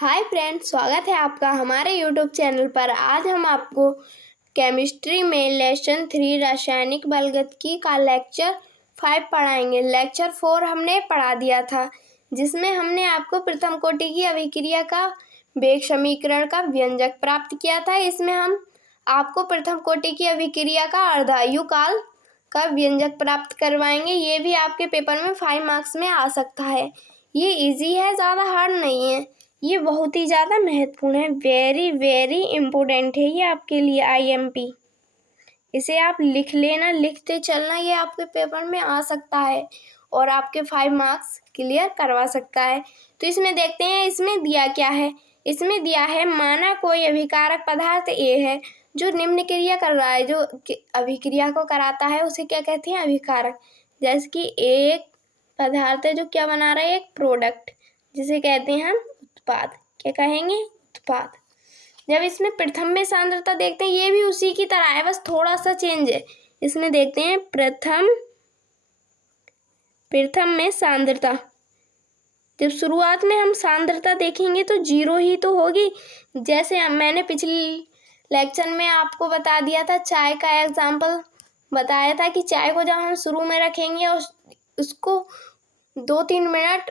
Hi friends, स्वागत है आपका हमारे यूट्यूब चैनल पर। आज हम आपको केमिस्ट्री में लेसन 3 रासायनिक बलगतिकी का लेक्चर 5 पढ़ाएंगे। लेक्चर 4 हमने पढ़ा दिया था, जिसमें हमने आपको प्रथम कोटि की अभिक्रिया का वेग समीकरण का व्यंजक प्राप्त किया था। इसमें हम आपको प्रथम कोटि की अभिक्रिया का अर्धायु काल का व्यंजक प्राप्त करवाएंगे। ये भी आपके पेपर में 5 मार्क्स में आ सकता है। ये इजी है, ज़्यादा हार्ड नहीं है, ये बहुत ही ज़्यादा महत्वपूर्ण है। वेरी वेरी इम्पोर्टेंट है ये आपके लिए IMP। इसे आप लिख लेना, लिखते चलना, ये आपके पेपर में आ सकता है और आपके 5 मार्क्स क्लियर करवा सकता है। तो इसमें देखते हैं इसमें दिया क्या है। इसमें दिया है माना कोई अभिकारक पदार्थ A है जो निम्न क्रिया कर रहा है। जो अभिक्रिया को कराता है उसे क्या कहते हैं? अभिकारक। जैसे कि एक पदार्थ है जो क्या बना रहा है? एक प्रोडक्ट, जिसे कहते हैं हम उत्पाद। क्या कहेंगे? उत्पाद। जब इसमें प्रथम में सांद्रता देखते हैं, ये भी उसी की तरह है, बस थोड़ा सा चेंज है। इसमें देखते हैं प्रथम में सांद्रता। जब शुरुआत में हम सांद्रता देखेंगे तो 0 ही तो होगी। जैसे मैंने पिछले लेक्चर में आपको बता दिया था, चाय का एग्जाम्पल बताया था कि चाय को जब हम शुरू में रखेंगे और उसको 2-3 मिनट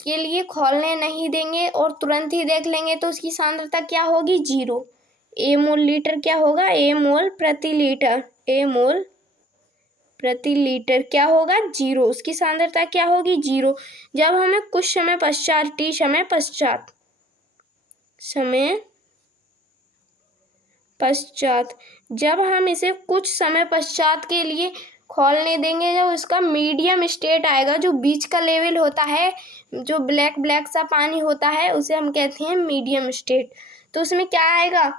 के लिए खोलने नहीं देंगे और तुरंत ही देख लेंगे तो उसकी सांद्रता क्या होगी? 0। A मोल लीटर क्या होगा? A मोल प्रति लीटर। A मोल प्रति लीटर क्या होगा? 0। उसकी सांद्रता क्या होगी? 0। जब हमें कुछ समय पश्चात, T समय पश्चात जब हम इसे कुछ समय पश्चात के लिए खोलने देंगे, जब उसका मीडियम स्टेट आएगा, जो बीच का लेवल होता है, जो ब्लैक ब्लैक सा पानी होता है, उसे हम कहते हैं मीडियम स्टेट। तो उसमें क्या आएगा?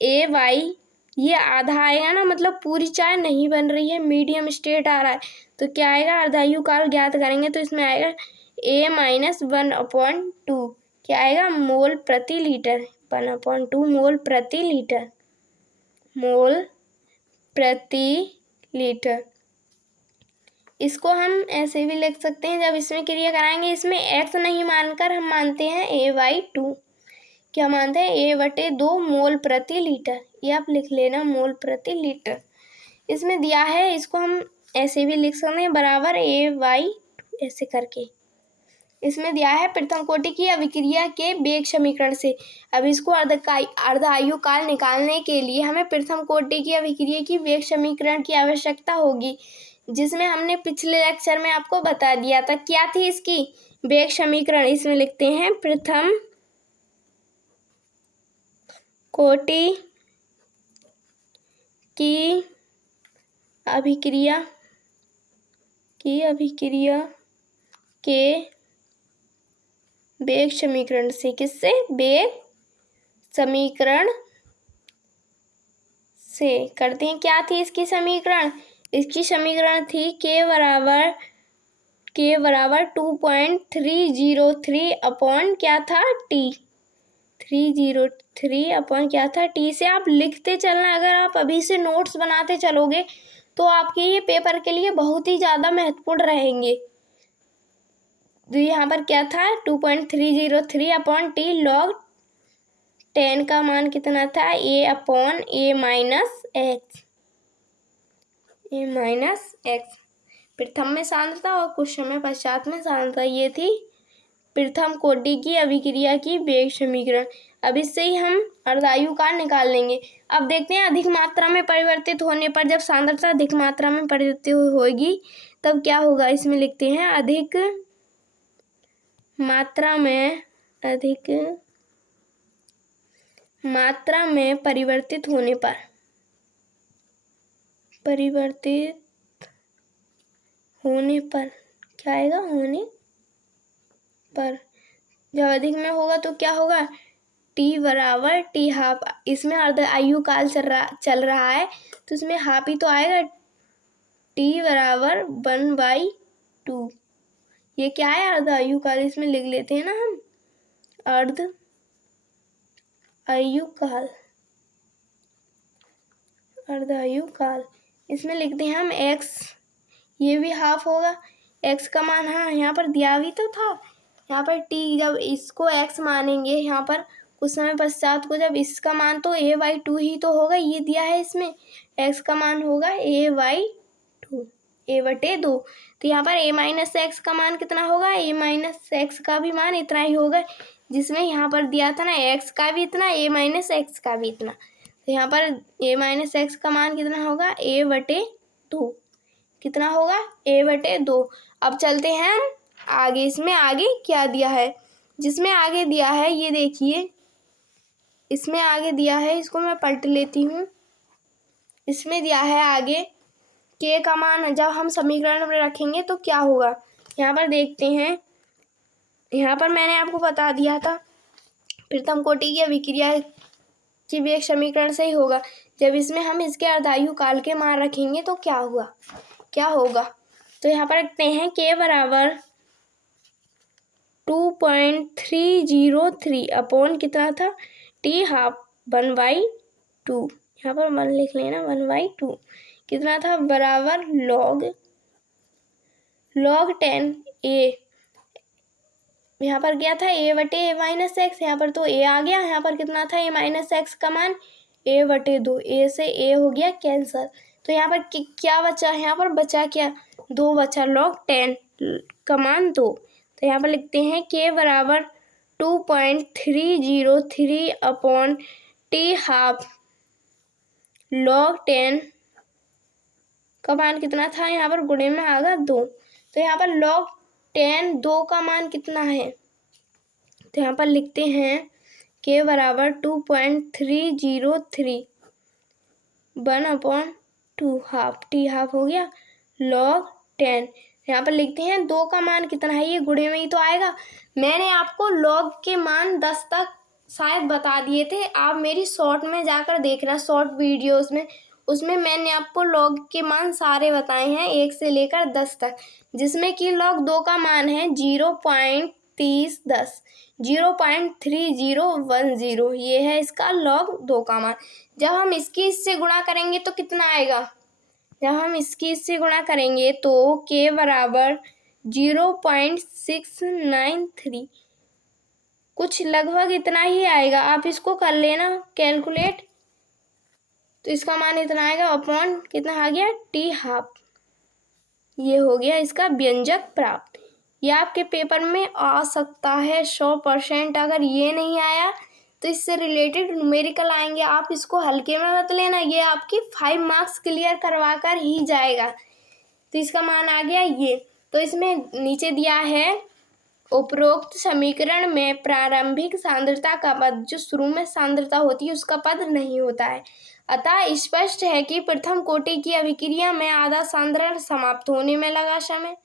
AY, ये आधा आएगा ना, मतलब पूरी चाय नहीं बन रही है, मीडियम स्टेट आ रहा है, तो क्या आएगा? अर्धायु काल ज्ञात करेंगे तो इसमें आएगा A-1/2। क्या आएगा? मोल प्रति लीटर। 1/2 मोल प्रति लीटर। मोल प्रति लीटर। इसको हम ऐसे भी लिख सकते हैं, जब इसमें क्रिया कराएंगे, इसमें x नहीं मानकर हम मानते हैं A/2। क्या मानते हैं? A/2 मोल प्रति लीटर। ये आप लिख लेना, मोल प्रति लीटर। इसमें दिया है, इसको हम ऐसे भी लिख सकते हैं, बराबर A/2 ऐसे करके। इसमें दिया है प्रथम कोटि की अभिक्रिया के वेग समीकरण से। अब इसको अर्धायु काल निकालने के लिए हमें प्रथम कोटि की अभिक्रिया की वेग समीकरण की आवश्यकता होगी, जिसमें हमने पिछले लेक्चर में आपको बता दिया था। क्या थी इसकी वेग समीकरण? इसमें लिखते हैं प्रथम कोटि की अभिक्रिया के वेग समीकरण से। किससे? वेग समीकरण से करते हैं। क्या थी इसकी समीकरण? इसकी समीकरण थी K बराबर 2.303 अपॉन क्या था? T। 303 अपॉन क्या था? T। से आप लिखते चलना। अगर आप अभी से नोट्स बनाते चलोगे तो आपके ये पेपर के लिए बहुत ही ज़्यादा महत्वपूर्ण रहेंगे। तो यहाँ पर क्या था? 2.303 अपॉन T log 10 का मान कितना था? A/A-X। प्रथम में सांद्रता और कुछ समय पश्चात में सांद्रता, ये थी प्रथम कोटि की अभिक्रिया की वेग समीकरण। अब इससे ही हम अर्धायु काल निकाल लेंगे। अब देखते हैं अधिक मात्रा में परिवर्तित होने पर, जब सांद्रता अधिक मात्रा में परिवर्तित होगी तब क्या होगा। इसमें लिखते हैं अधिक मात्रा में परिवर्तित होने पर क्या आएगा? होने पर। जब अधिक में होगा तो क्या होगा? T बराबर T हाफ। इसमें अर्धायु काल चल रहा है तो इसमें हाफ ही तो आएगा। T बराबर 1/2। ये क्या है? अर्धायु काल। इसमें लिख लेते हैं ना हम, अर्धायु काल। इसमें लिखते हैं हम x, ये भी हाफ होगा। x का मान, हाँ यहाँ पर दिया भी तो था, यहाँ पर टी जब इसको x मानेंगे, यहाँ पर कुछ समय पश्चात को जब इसका मान तो a/2 ही तो होगा, ये दिया है इसमें x का मान होगा a/2 a/2। तो यहाँ पर a-x का मान कितना होगा, a-x का भी मान इतना ही होगा, जिसमें यहाँ पर दिया था ना x का भी इतना, a-x का भी इतना। तो यहाँ पर a-x का मान कितना होगा, a/2 कितना होगा, a/2। अब चलते हैं हम आगे, इसमें आगे क्या दिया है, जिसमें आगे दिया है ये देखिए, इसमें आगे दिया है, इसको मैं पलट लेती हूँ। इसमें दिया है आगे k का मान जब हम समीकरण में रखेंगे तो क्या होगा, यहाँ पर देखते हैं। यहाँ पर मैंने आपको बता दिया था प्रथम कोटि की अभिक्रिया की भी एक समीकरण से ही होगा, जब इसमें हम इसके अर्धायु काल के मान रखेंगे तो क्या होगा। तो यहाँ पर रखते हैं k बराबर 2.303 अपॉन कितना था, t हाफ 1/2, यहाँ पर 1 लिख लेना, 1/2 कितना था, बराबर log 10 a, यहाँ पर क्या था a/a-x, यहाँ पर तो a आ गया, यहाँ पर कितना था a-x का मान a/2, a से a हो गया कैंसल। तो यहाँ पर क्या बचा, यहाँ पर बचा क्या, 2 बचा, log 10 का मान 2। तो यहाँ पर लिखते हैं k बराबर 2.303 अपॉन t हाफ log 10 का मान कितना था, यहाँ पर गुणे में आगा 2। तो यहाँ पर log 10 2 का मान कितना है, तो यहाँ पर लिखते हैं k बराबर 2.303 1/2 हाफ, t हाफ हो गया log 10। यहाँ पर लिखते हैं 2 का मान कितना है, ये गुणे में ही तो आएगा। मैंने आपको log के मान 10 तक शायद बता दिए थे, आप मेरी शॉर्ट में जाकर देखना, शॉर्ट वीडियोस में, उसमें मैंने आपको log के मान सारे बताए हैं 1 से लेकर 10 तक, जिसमें कि log 2 का मान है 0.3010 0.3010, ये है इसका log 2 का मान। जब हम इसकी इससे गुणा करेंगे तो कितना आएगा, जब हम इसकी इससे गुणा करेंगे तो k बराबर 0.693, कुछ लगभग इतना ही आएगा, आप इसको कर लेना कैलकुलेट। तो इसका मान इतना आएगा अपॉन कितना आ गया, t हाफ, ये हो गया इसका व्यंजक प्राप्त। ये आपके पेपर में आ सकता है 100%, अगर ये नहीं आया तो इससे रिलेटेड न्यूमेरिकल आएंगे, आप इसको हल्के में मत लेना, ये आपकी 5 मार्क्स क्लियर करवा कर ही जाएगा। तो इसका मान आ गया ये। तो इसमें नीचे दिया है उपरोक्त समीकरण में प्रारंभिक सांद्रता का पद, जो शुरू में सांद्रता होती है उसका पद नहीं होता है, अतः स्पष्ट है कि प्रथम कोटि की अभिक्रिया में आधा सांद्रण समाप्त होने में लगा समय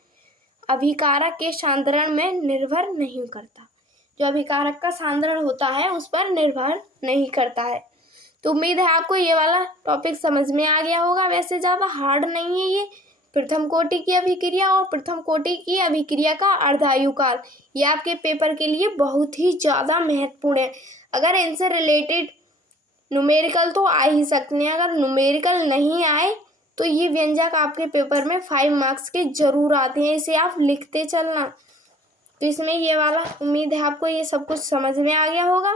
अभिकारक के सांद्रण में निर्भर नहीं करता, जो अभिकारक का सांद्रण होता है उस पर निर्भर नहीं करता है। तो उम्मीद है आपको ये वाला टॉपिक समझ में आ गया होगा, वैसे ज़्यादा हार्ड नहीं है ये। प्रथम कोटि की अभिक्रिया और प्रथम कोटि की अभिक्रिया का अर्धायु काल, ये आपके पेपर के लिए बहुत ही ज़्यादा महत्वपूर्ण है। अगर इनसे रिलेटेड न्यूमेरिकल तो आ ही सकते हैं, अगर न्यूमेरिकल नहीं आए तो ये व्यंजक आपके पेपर में 5 मार्क्स के जरूर आते हैं, इसे आप लिखते चलना। तो इसमें ये वाला, उम्मीद है आपको ये सब कुछ समझ में आ गया होगा।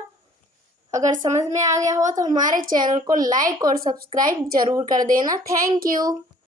अगर समझ में आ गया हो तो हमारे चैनल को लाइक और सब्सक्राइब जरूर कर देना। Thank you.